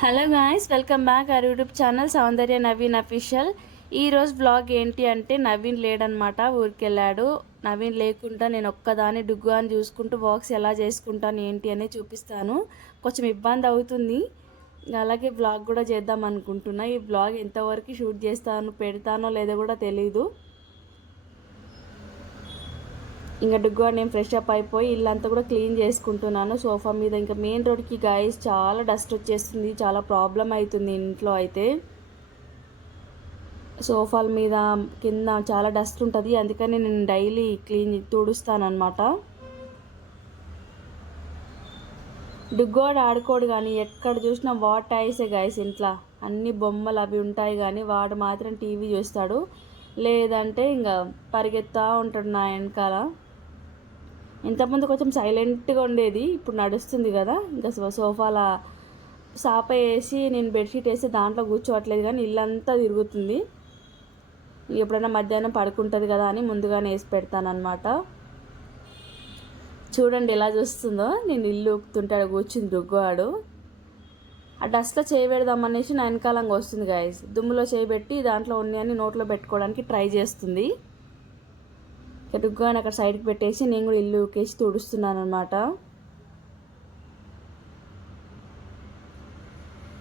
Hello guys, welcome back our YouTube channel Soundarya Naveen official. ఈరోజు blog ఏంటి అంటే నవీన్ లేడనమాట, ఊరికెళ్ళాడు. నవీన్ లేకుండా నేను ఒక్కదాని డుగ్గు అని చూసుకుంటూ వాక్స్ ఎలా చేసుకుంటాను ఏంటి అనేది చూపిస్తాను. కొంచెం ఇబ్బంది అవుతుంది, అలాగే బ్లాగ్ కూడా చేద్దాం అనుకుంటున్నా. ఈ బ్లాగ్ ఎంతవరకు షూట్ చేస్తాను పెడతానో లేదో కూడా తెలీదు. ఇంకా డుగ్గు నేను ఫ్రెష్ అప్ అయిపోయి ఇల్లంతా కూడా క్లీన్ చేసుకుంటున్నాను సోఫా మీద. ఇంకా మెయిన్ రోడ్కి గాయస్ చాలా డస్ట్ వచ్చేస్తుంది, చాలా ప్రాబ్లం అవుతుంది ఇంట్లో అయితే. సోఫాల మీద కింద చాలా డస్ట్ ఉంటుంది, అందుకని నేను డైలీ క్లీన్ తుడుస్తానమాట. డుగ్గోడు ఆడుకోడు కానీ ఎక్కడ చూసినా వాట్ టాయ్సే గాయస్. ఇంట్లో అన్ని బొమ్మలు అవి ఉంటాయి కానీ వాడు మాత్రం టీవీ చూస్తాడు, లేదంటే ఇంకా పరిగెత్తా ఉంటాడు నా వెనకాల. ఇంతకుముందు కొంచెం సైలెంట్గా ఉండేది, ఇప్పుడు నడుస్తుంది కదా. ఇంకా సోఫాల సాప వేసి నేను బెడ్షీట్ వేసి దాంట్లో కూర్చోవట్లేదు కానీ ఇల్లంతా తిరుగుతుంది. ఎప్పుడైనా మధ్యాహ్నం పడుకుంటుంది కదా అని ముందుగానే వేసి పెడతానమాట. చూడండి ఎలా చూస్తుందో, నేను ఇల్లు ఊపుతుంటాడు కూర్చుంది రుగ్గువాడు. ఆ డస్ట్లో చేయి పెడదామనేసి నా వెనకాలంగా వస్తుంది గాయస్. దుమ్ములో చేయి పెట్టి దాంట్లో ఉన్నాయని నోట్లో పెట్టుకోవడానికి ట్రై చేస్తుంది. రుగ్గాని అక్కడ సైడ్కి పెట్టేసి నేను కూడా ఇల్లు ఊకేసి తుడుస్తున్నాను అనమాట.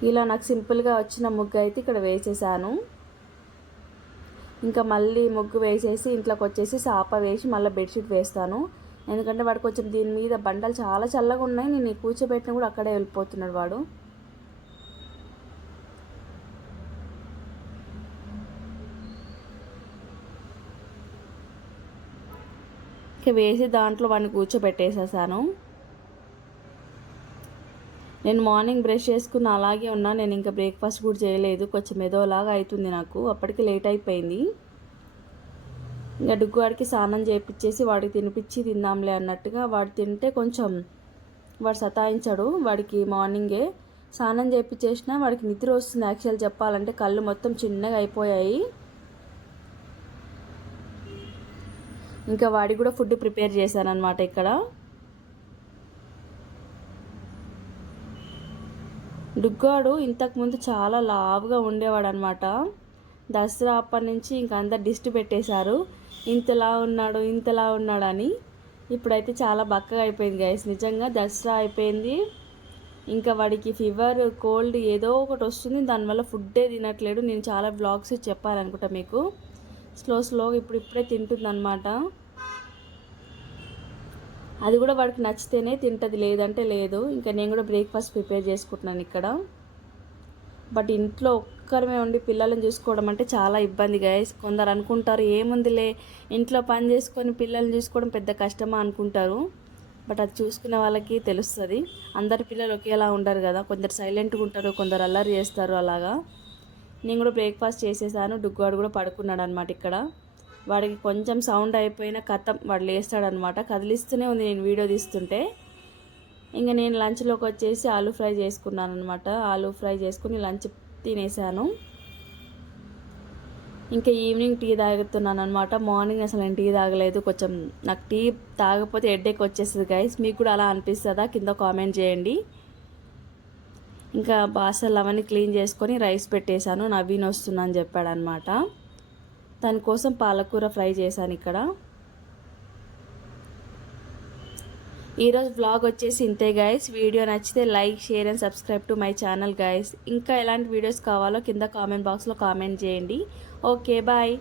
ఇలా నాకు సింపుల్గా వచ్చిన ముగ్గు అయితే ఇక్కడ వేసేసాను. ఇంకా మళ్ళీ ముగ్గు వేసేసి ఇంట్లోకి వచ్చేసి సాప వేసి మళ్ళీ బెడ్షీట్ వేస్తాను. ఎందుకంటే వాడు కొంచెం దీని మీద బండలు చాలా చల్లగా ఉన్నాయి, నేను కూర్చోబెట్టినా కూడా అక్కడే వెళ్ళిపోతున్నాడు వాడు. వేసి దాంట్లో వాడిని కూర్చోబెట్టేసేసాను. నేను మార్నింగ్ బ్రష్ చేసుకున్న అలాగే ఉన్నా, నేను ఇంకా బ్రేక్ఫాస్ట్ కూడా చేయలేదు. కొంచెం ఏదోలాగా అవుతుంది నాకు, అప్పటికి లేట్ అయిపోయింది. ఇంకా డుగ్గువాడికి స్నానం చేయించేసి వాడికి తినిపించి తిందాంలే అన్నట్టుగా. వాడు తింటే కొంచెం వాడు సతాయించాడు. వాడికి మార్నింగే స్నానం చేయించేసినా వాడికి నిద్ర వస్తుంది. యాక్చువల్ చెప్పాలంటే కళ్ళు మొత్తం చిన్నగా అయిపోయాయి. ఇంకా వాడికి కూడా ఫుడ్ ప్రిపేర్ చేశాను అనమాట. ఇక్కడ డుగ్గాడు ఇంతకుముందు చాలా లావుగా ఉండేవాడు అనమాట. దసరా అప్పటి నుంచి ఇంకా అందరు దిష్టి పెట్టేశారు, ఇంతలా ఉన్నాడు ఇంతలా ఉన్నాడు అని. ఇప్పుడైతే చాలా బక్కగా అయిపోయింది గైస్. నిజంగా దసరా అయిపోయింది, ఇంకా వాడికి ఫీవర్ కోల్డ్ ఏదో ఒకటి వస్తుంది, దానివల్ల ఫుడ్డే తినట్లేడు. నేను చాలా బ్లాగ్స్ చెప్పాలనుకుంటా మీకు. స్లోగా ఇప్పుడిప్పుడే తింటుంది అనమాట. అది కూడా వాడికి నచ్చితేనే తింటుంది, లేదంటే లేదు. ఇంకా నేను కూడా బ్రేక్ఫాస్ట్ ప్రిపేర్ చేసుకుంటున్నాను ఇక్కడ. బట్ ఇంట్లో ఒక్కరమే ఉండి పిల్లలను చూసుకోవడం అంటే చాలా ఇబ్బంది గైస్. కొందరు అనుకుంటారు ఏముందిలే ఇంట్లో పని చేసుకొని పిల్లల్ని చూసుకోవడం పెద్ద కష్టమా అనుకుంటారు. బట్ అది చూసుకునే వాళ్ళకి తెలుస్తుంది. అందరి పిల్లలు ఒకేలా ఉండరు కదా, కొందరు సైలెంట్గా ఉంటారు, కొందరు అల్లరి చేస్తారు. అలాగా నేను కూడా బ్రేక్ఫాస్ట్ చేసేసాను. డుగ్గాడు కూడా పడుకున్నాడు అనమాట. ఇక్కడ వాడికి కొంచెం సౌండ్ అయిపోయిన కథం వాడు లేస్తాడనమాట. కదిలిస్తూనే ఉంది నేను వీడియో తీస్తుంటే. ఇంకా నేను లంచ్లోకి వచ్చేసి ఆలూ ఫ్రై చేసుకున్నాను అనమాట. ఆలూ ఫ్రై చేసుకుని లంచ్ తినేసాను. ఇంకా ఈవినింగ్ టీ తాగుతున్నాను అనమాట. మార్నింగ్ అసలు నేను టీ తాగలేదు. కొంచెం నాకు టీ తాగకపోతే హెడేక్ వచ్చేస్తుంది గైస్. మీకు కూడా అలా అనిపిస్తుందా? కింద కామెంట్ చేయండి. ఇంకా బాసలు అవన్నీ క్లీన్ చేసుకొని రైస్ పెట్టేశాను. నవీన్ వస్తున్నా అని చెప్పాడు అనమాట. దానికోసం పాలకూర ఫ్రై చేశాను ఇక్కడ. ఈరోజు వ్లాగ్ వచ్చేసి ఇంతే గైస్. వీడియో నచ్చితే like, share and subscribe to my channel guys. ఇంకా ఎలాంటి వీడియోస్ కావాలో కింద కామెంట్ బాక్స్లో కామెంట్ చేయండి. Okay bye.